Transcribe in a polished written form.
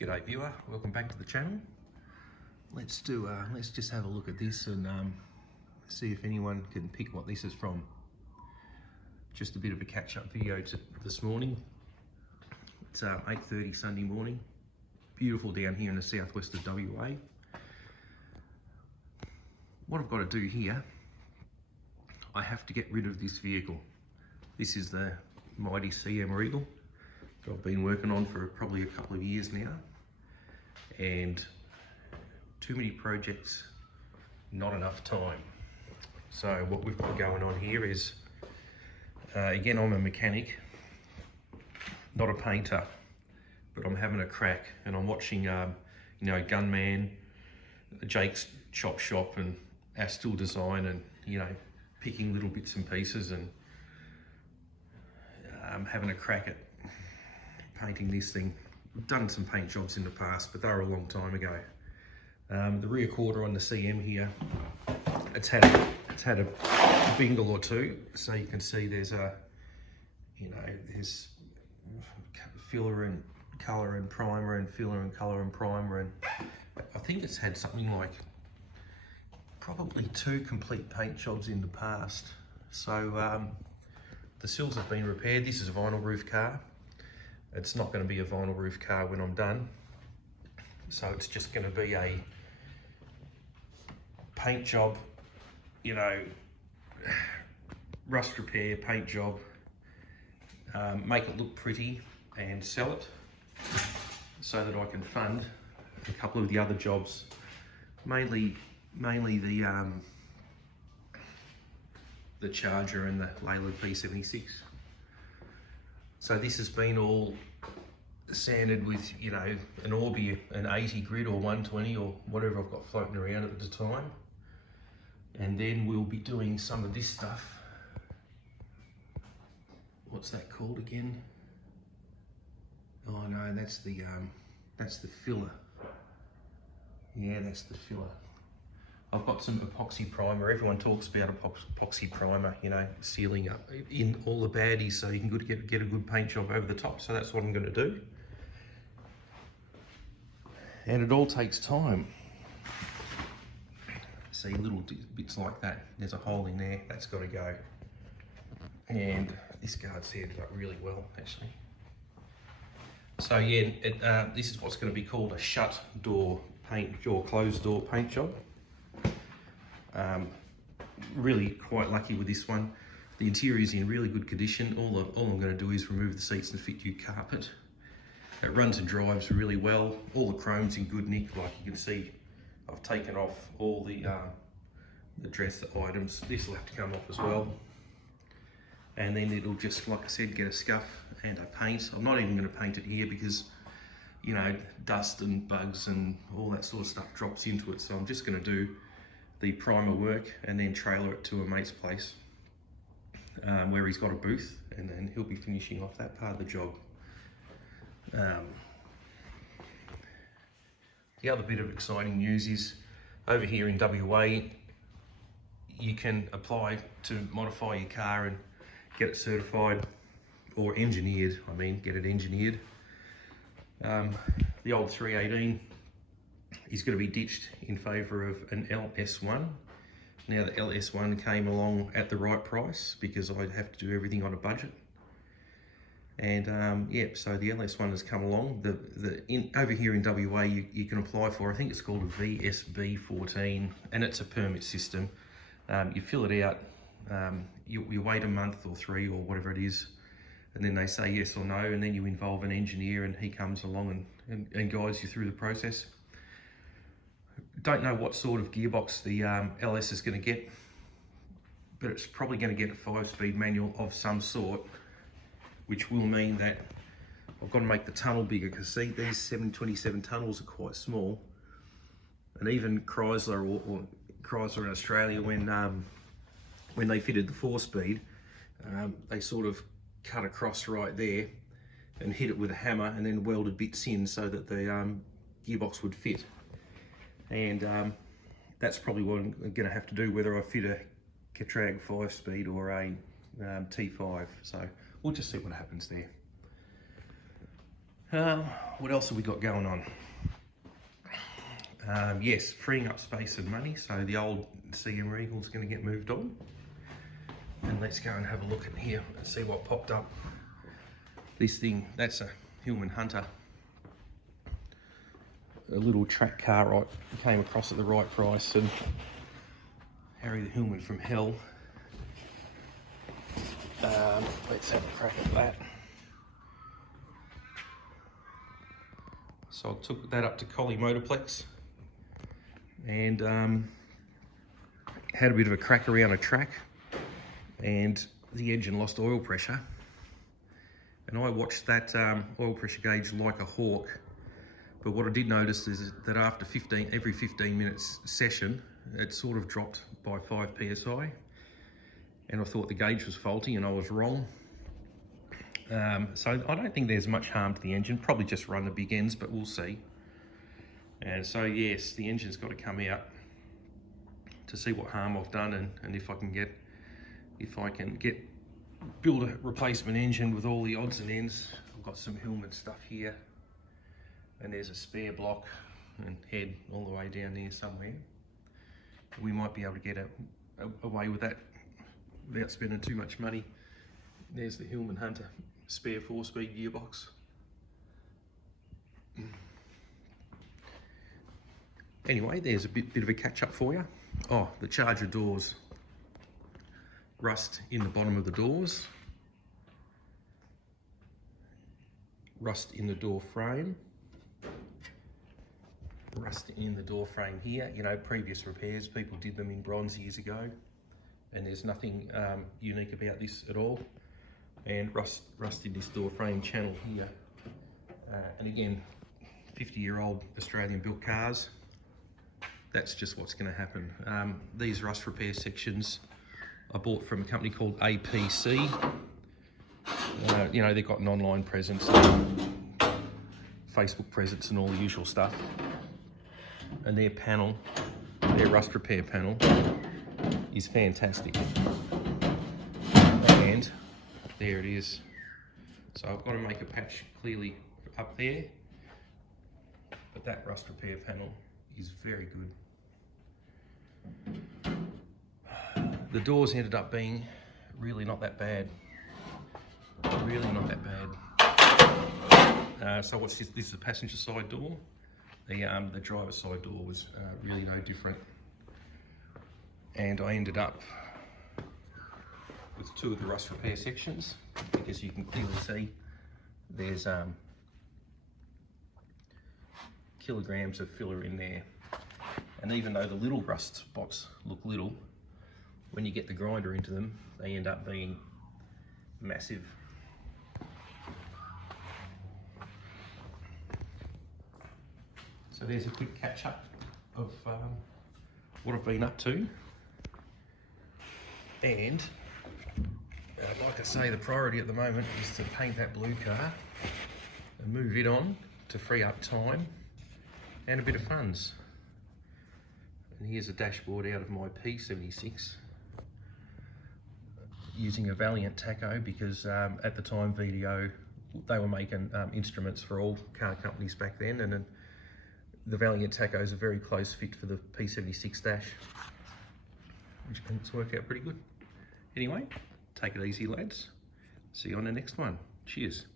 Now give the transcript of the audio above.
G'day viewer, welcome back to the channel. Let's just have a look at this and see if anyone can pick what this is from. Just a bit of a catch-up video this morning. It's 8:30 Sunday morning. Beautiful down here in the southwest of WA. What I've got to do here, I have to get rid of this vehicle. This is the mighty CM Regal that I've been working on for probably a couple of years now, and too many projects, not enough time. So what we've got going on here is, again, I'm a mechanic, not a painter, but I'm having a crack and I'm watching, Gunman, Jake's Chop Shop and Astil Design, and picking little bits and pieces, and having a crack at painting this thing. We've done some paint jobs in the past, but they were a long time ago. The rear quarter on the CM here, it's had a bingle or two, so you can see there's there's filler and colour and primer and filler and colour and primer, and I think it's had something like probably 2 complete paint jobs in the past. So the sills have been repaired. This is a vinyl roof car. It's not going to be a vinyl roof car when I'm done, so it's just going to be a paint job, rust repair paint job, make it look pretty and sell it so that I can fund a couple of the other jobs, mainly the Charger and the Leyland P76. So this has been all sanded with, an Orbi, an 80 grit or 120 or whatever I've got floating around at the time. And then we'll be doing some of this stuff. What's that called again? Oh no, that's the filler. Yeah, that's the filler. I've got some epoxy primer. Everyone talks about epoxy primer, sealing up in all the baddies so you can get a good paint job over the top. So that's what I'm going to do. And it all takes time. See, little bits like that. There's a hole in there, that's got to go. And this guard's sanded up really well, actually. So yeah, this is what's going to be called a shut door paint or closed door paint job. Really quite lucky with this one. The interior is in really good condition. All I'm going to do is remove the seats and fit new carpet. It runs and drives really well. All the chrome's in good nick. Like you can see, I've taken off all the dress items. This will have to come off as well. And then it'll just, like I said, get a scuff and a paint. I'm not even going to paint it here because, dust and bugs and all that sort of stuff drops into it. So I'm just going to do the primer work and then trailer it to a mate's place where he's got a booth, and then he'll be finishing off that part of the job. The other bit of exciting news is over here in WA, you can apply to modify your car and get it certified or engineered. Get it engineered. The old 318 is going to be ditched in favour of an LS1. Now the LS1 came along at the right price because I'd have to do everything on a budget. And so the LS1 has come along. Over here in WA, you can apply for, I think it's called a VSB14, and it's a permit system. You fill it out, you wait a month or 3 or whatever it is, and then they say yes or no, and then you involve an engineer and he comes along and guides you through the process. Don't know what sort of gearbox the LS is going to get, but it's probably going to get a 5-speed manual of some sort, which will mean that I've got to make the tunnel bigger, because see, these 727 tunnels are quite small, and even Chrysler or Chrysler in Australia, when they fitted the 4-speed, they sort of cut across right there and hit it with a hammer and then welded bits in so that the gearbox would fit. And that's probably what I'm going to have to do, whether I fit a Catrag 5-speed or a T5. So we'll just see what happens there. What else have we got going on? Yes, freeing up space and money. So the old CM Regal's going to get moved on. And let's go and have a look at here and see what popped up. This thing, that's a Hillman Hunter. A little track car right came across at the right price, and Harry the Hillman from hell. Let's have a crack at that. So I took that up to Collie Motorplex and had a bit of a crack around a track, and the engine lost oil pressure. And I watched that oil pressure gauge like a hawk. But what I did notice is that after every 15 minutes session, it sort of dropped by 5 psi. And I thought the gauge was faulty, and I was wrong. So I don't think there's much harm to the engine. Probably just run the big ends, but we'll see. And so yes, the engine's got to come out to see what harm I've done, and if I can build a replacement engine with all the odds and ends. I've got some Hillman stuff here, and there's a spare block and head all the way down there somewhere. We might be able to get away with that without spending too much money. There's the Hillman Hunter spare 4-speed gearbox. Anyway, there's a bit of a catch up for you. Oh, the charger doors. Rust in the bottom of the doors. Rust in the door frame. Rust in the door frame here. You know, previous repairs, people did them in bronze years ago, and there's nothing unique about this at all. And rust in this door frame channel here. And again, 50-year-old Australian built cars, that's just what's going to happen. These rust repair sections I bought from a company called APC. You know, they've got an online presence, Facebook presence and all the usual stuff. And their panel, their rust repair panel, is fantastic. And there it is. So I've got to make a patch clearly up there, but that rust repair panel is very good. The doors ended up being really not that bad. Really not that bad. So what's this? This is the passenger side door. The driver's side door was really no different. And I ended up with 2 of the rust repair sections, because you can clearly see there's kilograms of filler in there. And even though the little rust spots look little, when you get the grinder into them, they end up being massive. So there's a quick catch up of what I've been up to. And like I say, the priority at the moment is to paint that blue car and move it on to free up time and a bit of funds. And here's a dashboard out of my P76 using a Valiant tacho, because at the time VDO, they were making instruments for all car companies back then, and the Valiant tacho is a very close fit for the P76 dash, which it's worked out pretty good. Anyway, take it easy, lads. See you on the next one. Cheers.